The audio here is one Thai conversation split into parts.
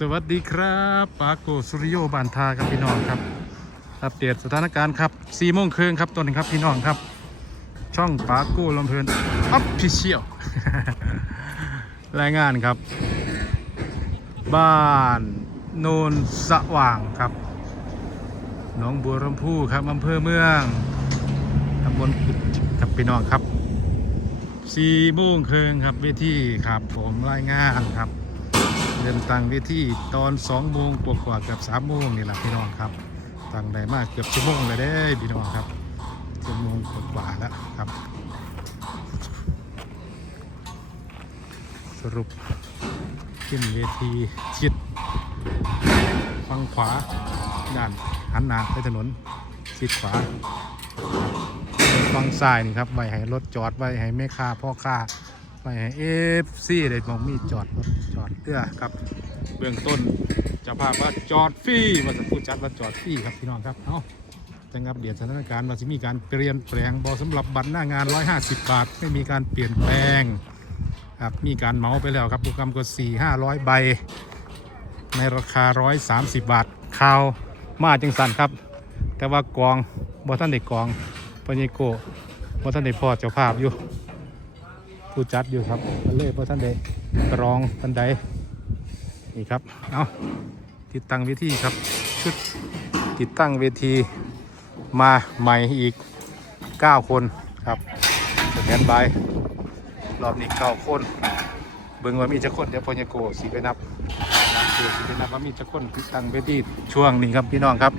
สวัสดีครับปาโกสุริโยบานทาครับพี่น้องครับ อัปเดตสถานการณ์ครับ4โมงครึ่งครับตอนนี้ครับพี่น้องครับ ช่องปาโกลำเพลินอัพพิเชียลรายงานครับ บ้านโนนสว่างครับหนองบัวลำพูครับอำเภอเมืองตำบลกุดครับพี่น้องครับสี่โมงครึ่งครับเวทีครับผมรายงานครับ เดินตังเวทีตอนสองโมงกว่าๆเกือบสามโมงนี่แหละพี่น้องครับตังได้มากเกือบชั่วโมงเลยเด้พี่น้องครับชั่วโมงกว่าๆแล้วครับ สรุปขึ้นเวทีชิดฝั่งขวาด้านหันหน้าไปถนนชิดขวาฝั่งซ้ายนี่ครับไว้ให้รถจอดไว้ให้แม่ค้าพ่อค้า ไว้ให้เอฟซีได้มองมีจอดรถจอดเอื้อครับ เบื้องต้นจะพาพว่าจอดฟรีว่าจะพูดจัดว่าจอดฟรีครับพี่น้องครับเอาจังอัปเดตสถานการณ์ว่าจะมีการเปลี่ยนแปลงบอสำหรับบัตรหน้างาน 150 บาท ไม่มีการเปลี่ยนแปลงครับมีการเมาไปแล้วครับโปรแกรมก็4 500 ใบ ในราคา 130 บาทข่าวมาจังสันครับ แต่ว่ากองบ่ท่านได้กกองปญโกบ่ท่านได้พอเจ้าภาพอยู่ ผู้จัดอยู่ครับก็เลยบ่ท่านได้กรองปันใดนี่ครับเอาติดตั้งเวทีครับ ชุดติดตั้งเวทีมาใหม่อีก 9 คนครับสแตนบายรอบนี้เก้าคน เบิ่งว่ามีจะคนเดี๋ยวพญโกสีไปนับเดี๋ยวสีไปนับว่ามีจะคนติดตั้งเวทีช่วงนี้ครับพี่น้องครับ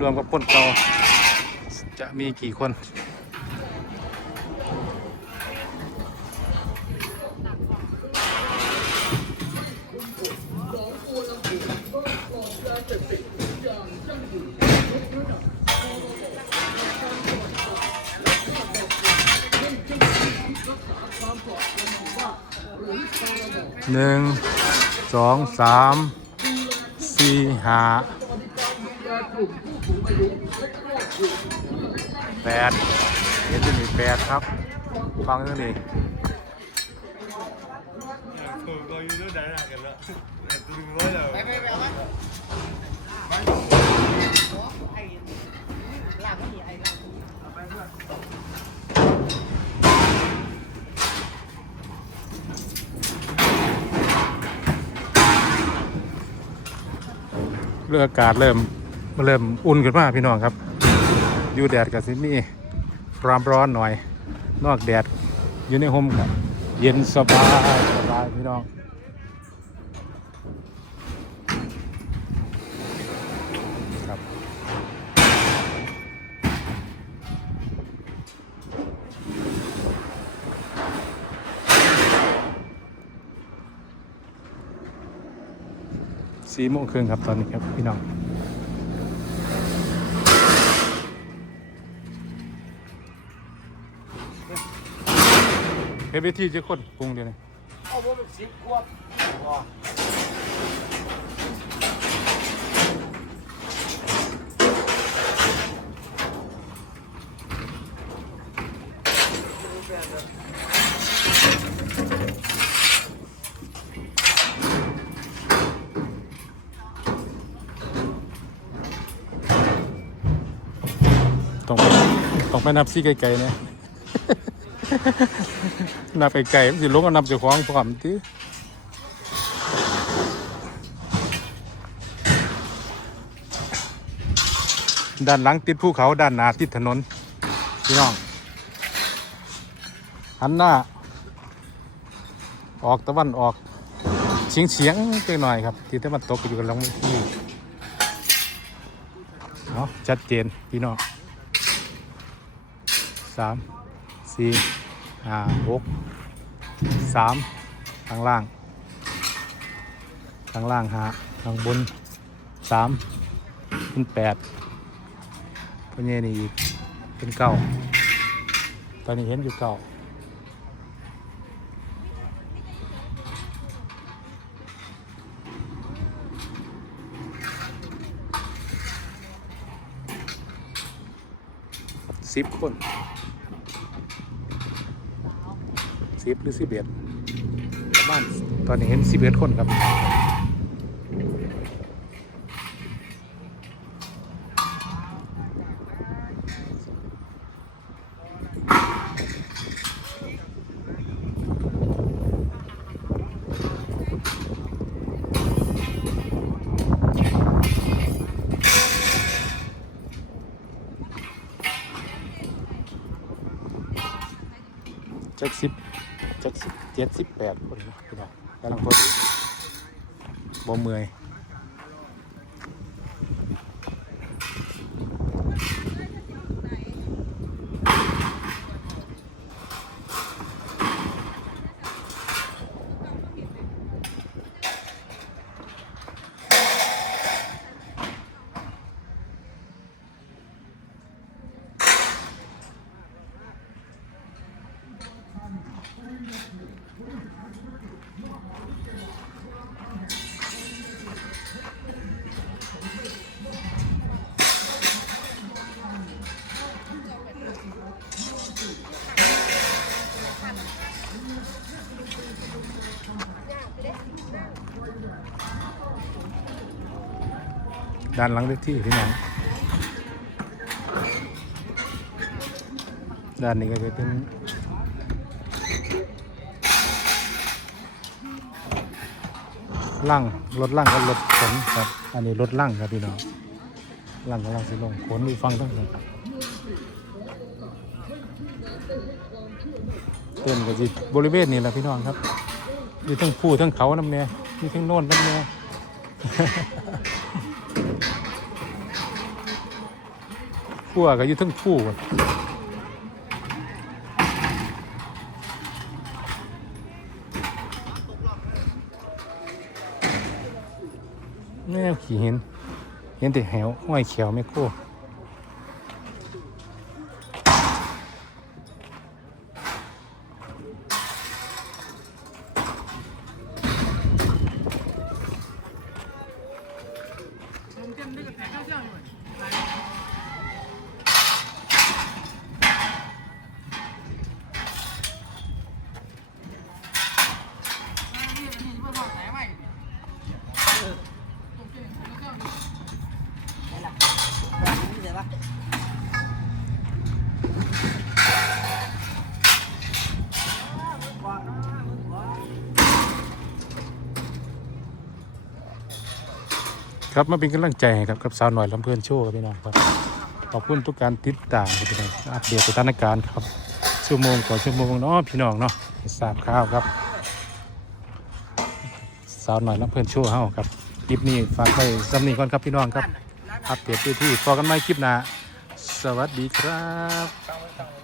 รวมกับคนเก่าจะมีกี่คน หนึ่งสองสามสี่ห้าแปดเห็นจะมีแปดครับ ฟังเรื่องนี้ก็อยู่ด้วยได้กันแล้วแต่ตัวนึงร้อย เรื่องอากาศเริ่มเริ่มอุ่นขึ้นมาพี่น้องครับ อยู่แดดกับซิมีความร้อนหน่อย นอกแดดอยู่ในห่มครับเย็นสบายสบายพี่น้อง สี่โมงครึ่งครับตอนนี้ครับพี่น้องเฮฟวี่ที่จะคนปรุงเดียวนี่เอาว่เป็นสิบขวบ ต้องไปต้องไปนับซี่ไกลๆเนี่ยนับไกลๆมันสิลงก็นับเจ้าของพร้อมทีด้านหลังติดภูเขาด้านหน้าติดถนนพี่น้องหันหน้า ออกตะวันออกเฉียงเฉียงๆจังหน่อยครับที่ตะวันตกอยู่กับลงที่เนาะชัดเจนพี่น้อง สามสี่ห้าหกสามข้างล่าง ข้างล่างห้าข้างบนสามเป็นแปดพวกนี้นี่อีกเป็นเก้าตอนนี้เห็นอยู่เก้าสิบคน สิบหรือสิบเอ็ดประมาณตอนนี้เห็นสิบเอ็ดคนครับจักสิบ จ็ดสิบเจ็ดสิบแปดคนนะพี่น้องกำลังพอดีบ่เมื่อย ด้านหลังเวทีพี่น้องด้านนี้ก็จะเป็นล่างรถล่างกับรถขนครับ อันนี้รถล่างครับพี่น้องล่างกำลังสิลงขนดูฟังทั้งหมดเต้นก็จิบริเวณนี้แหละพี่น้องครับมีทั้งผู้ทั้งเขาน้ำเนี่ยมีทั้งโน่นน้ำเนี่ย พวก็อยู่ทั้งผู้แม่ขี่เห็น เห็นแต่แหวห้อยเขียวไม่โค้ ครับมาเป็นกำลังใจครับกับสาวหน่อยลำเพลินโชว์ครับพี่น้องครับขอบคุณทุกการติดตามครับพี่น้องอัปเดตสถานการณ์ครับชั่วโมงต่อชั่วโมงเนาะพี่น้องเนาะให้ทราบข่าวครับสาวหน่อยลำเพลินโชว์เฮาครับคลิปนี้ฝากไว้สำนีก่อนครับพี่น้องครับอัปเดตที่ที่พอกันใหมคลิปหน้าสวัสดีครับ